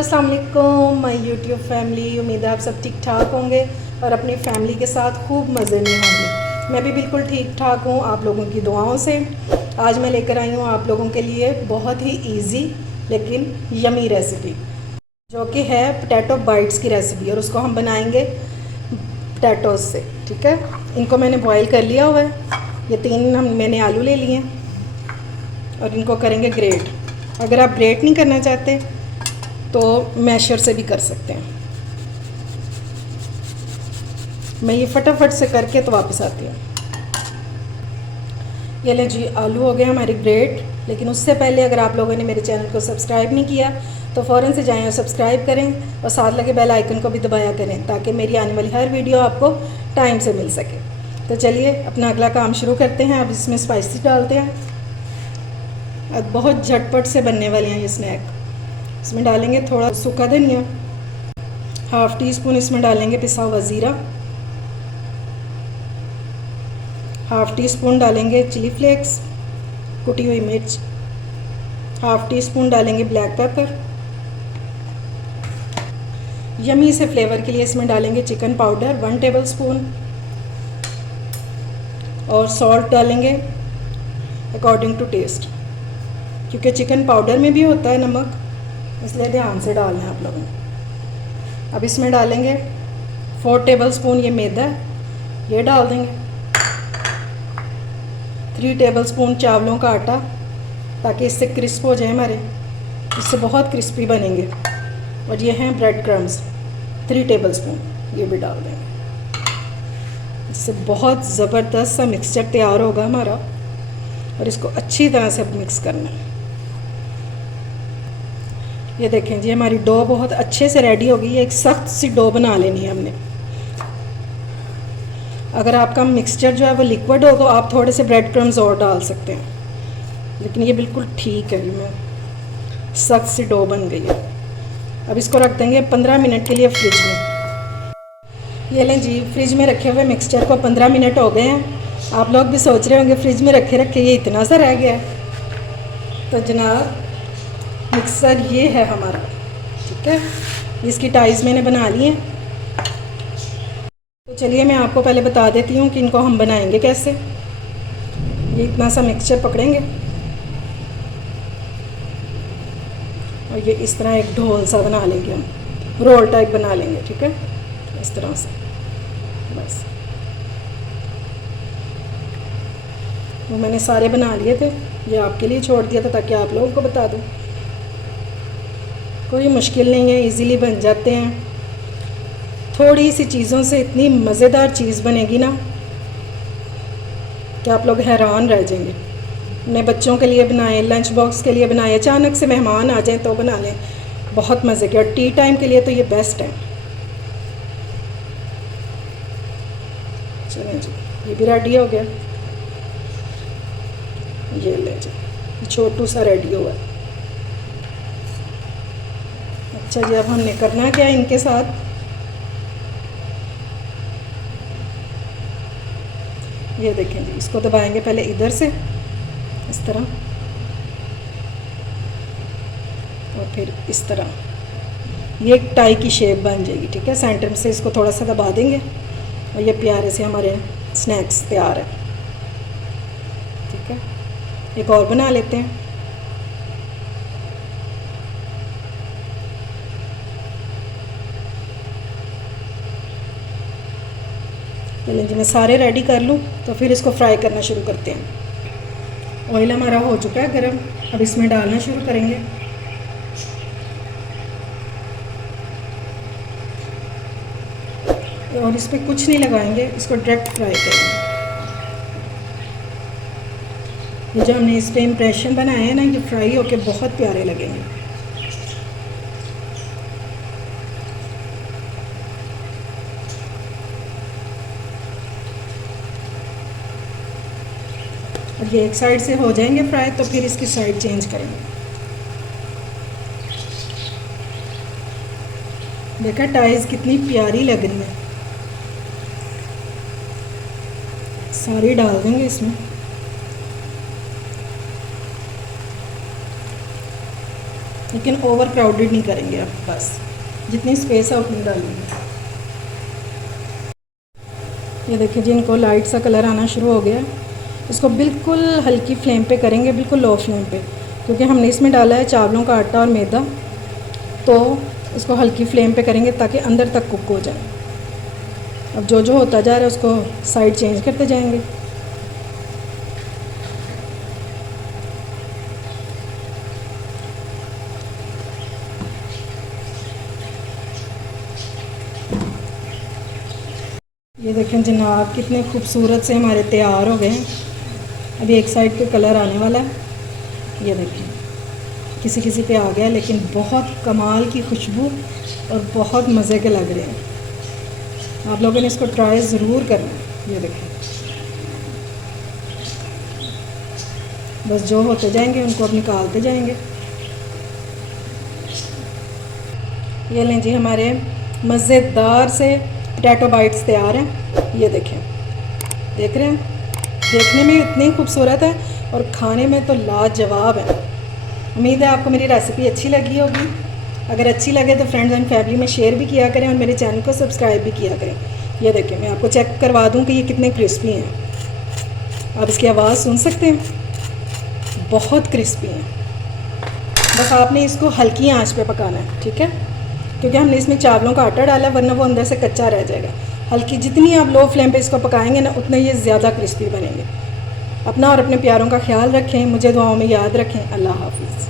अस्सलाम वालेकुम my YouTube family. उम्मीद है आप सब ठीक ठाक होंगे और अपनी फैमिली के साथ खूब मज़े में होंगे। मैं भी बिल्कुल ठीक ठाक हूँ आप लोगों की दुआओं से। आज मैं लेकर आई हूँ आप लोगों के लिए बहुत ही इजी लेकिन यमी रेसिपी, जो कि है पोटैटो बाइट्स की रेसिपी, और उसको हम बनाएंगे पोटैटोज़ से। ठीक है, इनको मैंने बॉईल कर लिया हुआ है। ये मैंने आलू ले लिए और इनको करेंगे ग्रेट। अगर आप ग्रेट नहीं करना चाहते तो मैशर से भी कर सकते हैं। मैं ये फटाफट से करके तो वापस आती हूँ। ये ले जी, आलू हो गए हमारे ग्रेट। लेकिन उससे पहले अगर आप लोगों ने मेरे चैनल को सब्सक्राइब नहीं किया तो फ़ौरन से जाएं और सब्सक्राइब करें और साथ लगे बेल आइकन को भी दबाया करें, ताकि मेरी आने वाली हर वीडियो आपको टाइम से मिल सके। तो चलिए अपना अगला काम शुरू करते हैं। अब इसमें स्पाइसेस डालते हैं। अब बहुत झटपट से बनने वाले हैं ये स्नैक। इसमें डालेंगे थोड़ा सूखा धनिया, हाफ़ टी स्पून इसमें डालेंगे पिसा हुआ ज़ीरा, हाफ़ टी स्पून डालेंगे चिली फ्लेक्स, कुटी हुई मिर्च, हाफ़ टी स्पून डालेंगे ब्लैक पेपर। यमी से फ्लेवर के लिए इसमें डालेंगे चिकन पाउडर 1 टेबल स्पून, और सॉल्ट डालेंगे अकॉर्डिंग टू टेस्ट, क्योंकि चिकन पाउडर में भी होता है नमक, इसलिए ध्यान से डालना है आप लोगों ने। अब इसमें डालेंगे 4 टेबल स्पून ये मैदा, ये डाल देंगे। 3 टेबल स्पून चावलों का आटा, ताकि इससे क्रिस्प हो जाए हमारे, इससे बहुत क्रिस्पी बनेंगे। और ये हैं ब्रेड क्रम्स 3 टेबल स्पून, ये भी डाल देंगे। इससे बहुत ज़बरदस्त सा मिक्सचर तैयार होगा हमारा, और इसको अच्छी तरह से मिक्स करना है। ये देखें जी, हमारी डो बहुत अच्छे से रेडी हो गई है। एक सख्त सी डो बना लेनी है हमने। अगर आपका मिक्सचर जो है वो लिक्विड हो तो आप थोड़े से ब्रेड क्रम्स और डाल सकते हैं, लेकिन ये बिल्कुल ठीक है। मैं सख्त सी डो बन गई है। अब इसको रख देंगे 15 मिनट के लिए फ्रिज में। ये लें जी, फ्रिज में रखे हुए मिक्सचर को 15 मिनट हो गए हैं। आप लोग भी सोच रहे होंगे फ्रिज में रखे रखे ये इतना सा रह गया है। तो जनाब, मिक्सर ये है हमारा। ठीक है, इसकी टाइज मैंने बना ली है। तो चलिए मैं आपको पहले बता देती हूँ कि इनको हम बनाएंगे कैसे। ये इतना सा मिक्सचर पकड़ेंगे और ये इस तरह एक ढोल सा बना लेंगे, हम रोल टाइप बना लेंगे। ठीक है, इस तरह से बस। वो मैंने सारे बना लिए थे, ये आपके लिए छोड़ दिया था ताकि आप लोगों को बता दूँ। कोई मुश्किल नहीं है, इजीली बन जाते हैं। थोड़ी सी चीज़ों से इतनी मज़ेदार चीज़ बनेगी ना कि आप लोग हैरान रह जाएंगे। अपने बच्चों के लिए बनाएं, लंच बॉक्स के लिए बनाएं, अचानक से मेहमान आ जाएं तो बना लें, बहुत मज़े के। और टी टाइम के लिए तो ये बेस्ट है। चलें जी, ये भी रेडी हो गया। ये ले जी, छोटू सा रेडी हुआ। अच्छा जी, अब हमने करना क्या है इनके साथ। ये देखें जी, इसको दबाएंगे पहले इधर से इस तरह, और फिर इस तरह। ये एक टाई की शेप बन जाएगी। ठीक है, सेंटर से इसको थोड़ा सा दबा देंगे और ये प्यारे से हमारे स्नैक्स तैयार है। ठीक है, एक और बना लेते हैं। चलिए जी, मैं सारे रेडी कर लूँ तो फिर इसको फ्राई करना शुरू करते हैं। ऑयल हमारा हो चुका है गरम, अब इसमें डालना शुरू करेंगे। और इस पर कुछ नहीं लगाएंगे, इसको डायरेक्ट फ्राई करेंगे। ये जो हमने इस पर इम्प्रेशन बनाए हैं ना, ये फ्राई होके बहुत प्यारे लगेंगे। और ये एक साइड से हो जाएंगे फ्राई तो फिर इसकी साइड चेंज करेंगे। देखा टाइज कितनी प्यारी लग रही है। सारी डाल देंगे इसमें। लेकिन ओवर क्राउडेड नहीं करेंगे आप, बस जितनी स्पेस है उतनी डालेंगे। ये देखिए जी, इनको लाइट सा कलर आना शुरू हो गया। इसको बिल्कुल हल्की फ्लेम पे करेंगे, बिल्कुल लो फ्लेम पे, क्योंकि हमने इसमें डाला है चावलों का आटा और मैदा, तो इसको हल्की फ्लेम पे करेंगे ताकि अंदर तक कुक हो जाए। अब जो जो होता जा रहा है उसको साइड चेंज करते जाएंगे। ये देखें जनाब, कितने खूबसूरत से हमारे तैयार हो गए हैं। अभी एक साइड पे कलर आने वाला है। ये देखिए, किसी किसी पे आ गया, लेकिन बहुत कमाल की खुशबू और बहुत मज़े के लग रहे हैं। आप लोगों ने इसको ट्राई ज़रूर करना है। ये देखिए, बस जो होते जाएंगे उनको अब निकालते जाएंगे। ये लें जी, हमारे मज़ेदार से पोटैटो बाइट्स तैयार हैं। ये देखें, देख रहे हैं, देखने में इतनी खूबसूरत है और खाने में तो लाजवाब है। उम्मीद है आपको मेरी रेसिपी अच्छी लगी होगी। अगर अच्छी लगे तो फ्रेंड्स एंड फैमिली में शेयर भी किया करें और मेरे चैनल को सब्सक्राइब भी किया करें। ये देखें, मैं आपको चेक करवा दूं कि ये कितने क्रिस्पी हैं। आप इसकी आवाज़ सुन सकते हैं, बहुत क्रिस्पी हैं। बस आपने इसको हल्की आंच पे पकाना है, ठीक है, क्योंकि हमने इसमें चावलों का आटा डाला, वरना वो अंदर से कच्चा रह जाएगा। हल्की, जितनी आप लो फ्लेम पे इसको पकाएंगे ना, उतने ये ज़्यादा क्रिस्पी बनेंगे। अपना और अपने प्यारों का ख्याल रखें, मुझे दुआओं में याद रखें। अल्लाह हाफिज़।